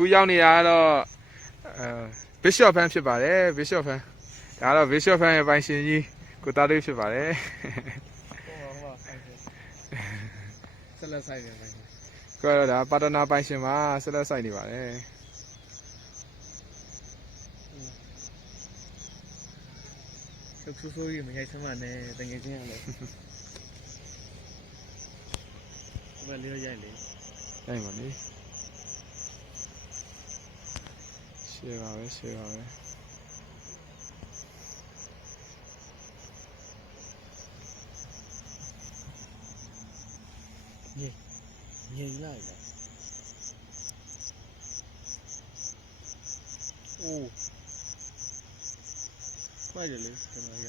ခုရောက်နေရတော့Bishop Fan ဖြစ်ပါတယ် Bishop Fan ဒါတော့ Bishop Fan ရဲ့ပိုင်ရှင်ကြီးကိုသားလေးဖြစ်ပါတယ်ဆက်လက်ဆိုင်နေပါကိုတော့ဒါပါတနာပိုင်ရှင်မှာဆက်လက်ဆိုင်နေပါတယ်ဆိုးဆိုးကြီးမရိုက်စမ်းမနဲ့တကယ်ချင်းရလဲဘယ်လေးရိုက်လေရိုက်ပါလေရှေ့ပါပဲရှေ့ပါပဲငြိမ်လိုက်လားအိုးဖိုက်တယ်လေကျွန်တော်ရ